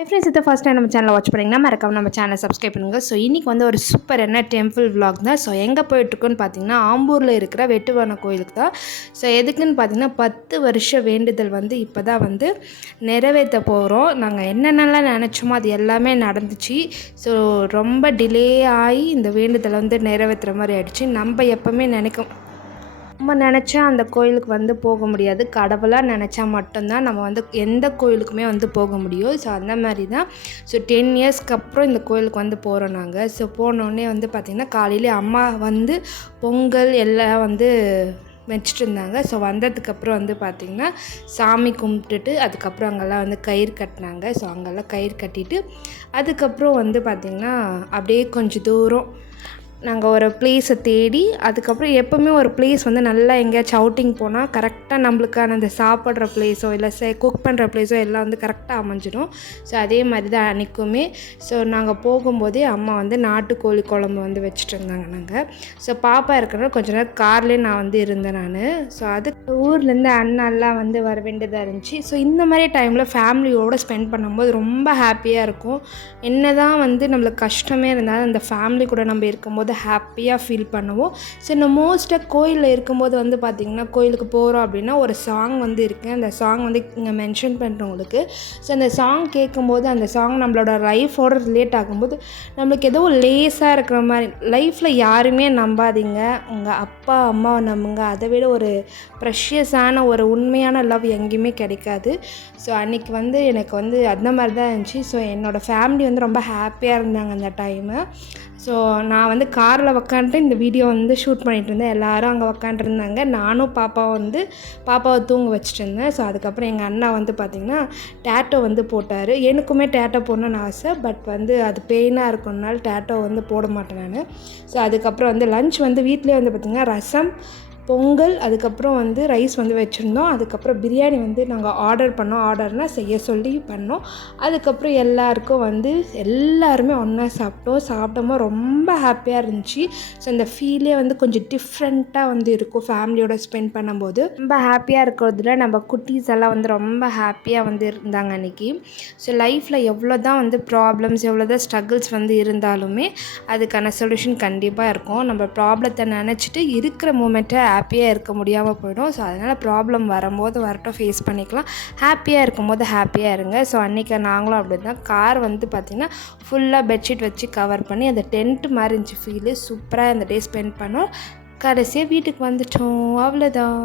Friends இதை first time நம்ம சேனலை வாட்ச் பண்ணிங்கன்னா மறக்காம நம்ம சேனலை சப்ஸ்கிரைப் பண்ணுங்கள் ஸோ இன்றைக்கி வந்து ஒரு சூப்பர் என்ன டெம்பிள் vlog தான். ஸோ எங்கே போயிட்டுருக்கோன்னு பார்த்தீங்கன்னா ஆம்பூரில் இருக்கிற வெட்டுவான கோயிலுக்கு தான். ஸோ எதுக்குன்னு பார்த்தீங்கன்னா பத்து வருஷ வேண்டுதல் வந்து இப்போ தான் வந்து நிறைவேற்ற போகிறோம் நாங்கள் என்னென்னலாம் நினச்சோமோ அது எல்லாமே நடந்துச்சு. ஸோ ரொம்ப டிலே ஆகி இந்த வேண்டுதலை வந்து நிறைவேற்றுற மாதிரி ஆகிடுச்சு நம்ம எப்போவுமே நினைக்கும் நம்ம நினச்சா அந்த கோயிலுக்கு வந்து போக முடியாது. கடவுளாக நினச்சா மட்டும்தான் நம்ம வந்து எந்த கோயிலுக்குமே வந்து போக முடியும். ஸோ அந்த மாதிரி தான் ஸோ டென் இயர்ஸ்க்கு அப்புறம் இந்த கோயிலுக்கு வந்து போகிறோம் நாங்கள் ஸோ போனோடனே வந்து பார்த்திங்கன்னா காலையிலே அம்மா வந்து பொங்கல் எல்லாம் வந்து வச்சுட்டு இருந்தாங்க. ஸோ வந்ததுக்கப்புறம் வந்து பார்த்திங்கன்னா சாமி கும்பிட்டுட்டு அதுக்கப்புறம் அங்கெல்லாம் வந்து கயிறு கட்டினாங்க. ஸோ அங்கெல்லாம் கயிறு கட்டிட்டு அதுக்கப்புறம் வந்து பார்த்திங்கன்னா அப்படியே கொஞ்சம் தூரம் நாங்கள் ஒரு பிளேஸை தேடி அதுக்கப்புறம் எப்போவுமே ஒரு பிளேஸ் வந்து நல்லா எங்கேயாச்சும் அவுட்டிங் போனால் கரெக்டாக நம்மளுக்கான அந்த சாப்பிட்ற பிளேஸோ இல்லை சே குக் பண்ணுற பிளேஸோ எல்லாம் வந்து கரெக்டாக அமைஞ்சிடும். ஸோ அதே மாதிரி தான் அன்றைக்குமே ஸோ நாங்கள் போகும்போதே அம்மா வந்து நாட்டுக்கோழி குழம்பு வந்து வச்சுட்டு இருந்தாங்க நாங்கள் ஸோ பாப்பா இருக்கிறனால கொஞ்ச நேரம் கார்லேயே நான் வந்து இருந்தேன் நான். ஸோ அது ஊர்லேருந்து அண்ணாலாம் வந்து வர வேண்டியதாக இருந்துச்சு. ஸோ இந்த மாதிரி டைமில் ஃபேமிலியோடு ஸ்பெண்ட் பண்ணும்போது ரொம்ப ஹாப்பியாக இருக்கும். என்ன தான் வந்து நம்மளுக்கு கஷ்டமே இருந்தாலும் அந்த ஃபேமிலி கூட நம்ம இருக்கும்போது ஹாப்பியாக ஃபீல் பண்ணுவோம். ஸோ நான் மோஸ்ட்டாக கோயிலில் இருக்கும்போது வந்து பார்த்திங்கன்னா கோயிலுக்கு போகிறோம் அப்படின்னா ஒரு சாங் வந்து இருக்குது அந்த சாங் வந்து இங்கே மென்ஷன் பண்ணுறவங்களுக்கு ஸோ அந்த சாங் கேட்கும்போது அந்த சாங் நம்மளோட லைஃபோட ரிலேட் ஆகும்போது நம்மளுக்கு ஏதோ லேஸாக இருக்கிற மாதிரி லைஃப்பில் யாருமே நம்பாதீங்க. உங்கள் அப்பா அம்மாவை நம்புங்க. அதை விட ஒரு ப்ரெஷியஸான ஒரு உண்மையான லவ் எங்கேயுமே கிடைக்காது. ஸோ அன்றைக்கி வந்து எனக்கு வந்து அந்த மாதிரி தான் இருந்துச்சு. ஸோ என்னோடய ஃபேமிலி வந்து ரொம்ப ஹாப்பியாக இருந்தாங்க அந்த டைமு ஸோ நான் வந்து காரில் உக்காந்துட்டு இந்த வீடியோ வந்து ஷூட் பண்ணிகிட்டு இருந்தேன். எல்லோரும் அங்கே உக்காண்ட்ருந்தாங்க நானும் பாப்பாவை வந்து பாப்பாவை தூங்க வச்சுட்டு இருந்தேன். ஸோ அதுக்கப்புறம் எங்கள் அண்ணா வந்து பார்த்திங்கன்னா டேட்டோ வந்து போட்டார். எனக்குமே டேட்டோ போடணும்னு ஆசை. பட் வந்து அது பெயினாக இருக்கணுனால டேட்டோ வந்து போட மாட்டேன் நான். ஸோ அதுக்கப்புறம் வந்து லஞ்ச் வந்து வீட்டிலே வந்து பார்த்திங்கன்னா ரசம் பொங்கல் அதுக்கப்புறம் வந்து ரைஸ் வந்து வச்சுருந்தோம். அதுக்கப்புறம் பிரியாணி வந்து நாங்கள் ஆர்டர் பண்ணோம். ஆர்டர்னால் செய்ய சொல்லி பண்ணோம். அதுக்கப்புறம் எல்லாருக்கும் வந்து எல்லாருமே ஒன்றா சாப்பிட்டோம். சாப்பிட்டோமோ ரொம்ப ஹாப்பியாக இருந்துச்சு. ஸோ அந்த ஃபீலே வந்து கொஞ்சம் டிஃப்ரெண்ட்டாக வந்து இருக்கும் ஃபேமிலியோட ஸ்பெண்ட் பண்ணும்போது. ரொம்ப ஹாப்பியாக இருக்கிறதுல நம்ம குட்டீஸ் எல்லாம் வந்து ரொம்ப ஹாப்பியாக வந்து இருந்தாங்க அன்றைக்கி ஸோ லைஃப்பில் எவ்வளோ தான் வந்து ப்ராப்ளம்ஸ் எவ்வளோ தான் ஸ்ட்ரகிள்ஸ் வந்து இருந்தாலுமே அதுக்கான சொல்யூஷன் கண்டிப்பாக இருக்கும். நம்ம ப்ராப்ளத்தை நினச்சிட்டு இருக்கிற மூமெண்ட்டை ஹாப்பியாக இருக்க முடியாமல் போயிடும். ஸோ அதனால் ப்ராப்ளம் வரும்போது வரட்டும் ஃபேஸ் பண்ணிக்கலாம். ஹாப்பியாக இருக்கும்போது ஹாப்பியாக இருங்க. ஸோ அன்றைக்கி நாங்களும் அப்படி தான் கார் வந்து பார்த்திங்கன்னா ஃபுல்லாக பெட்ஷீட் வச்சு கவர் பண்ணி அந்த டென்ட் மாதிரி இருந்துச்சு. ஃபீலு சூப்பராக அந்த டே ஸ்பெண்ட் பண்ணோம். கடைசியாக வீட்டுக்கு வந்துட்டோம். அவ்வளோதான்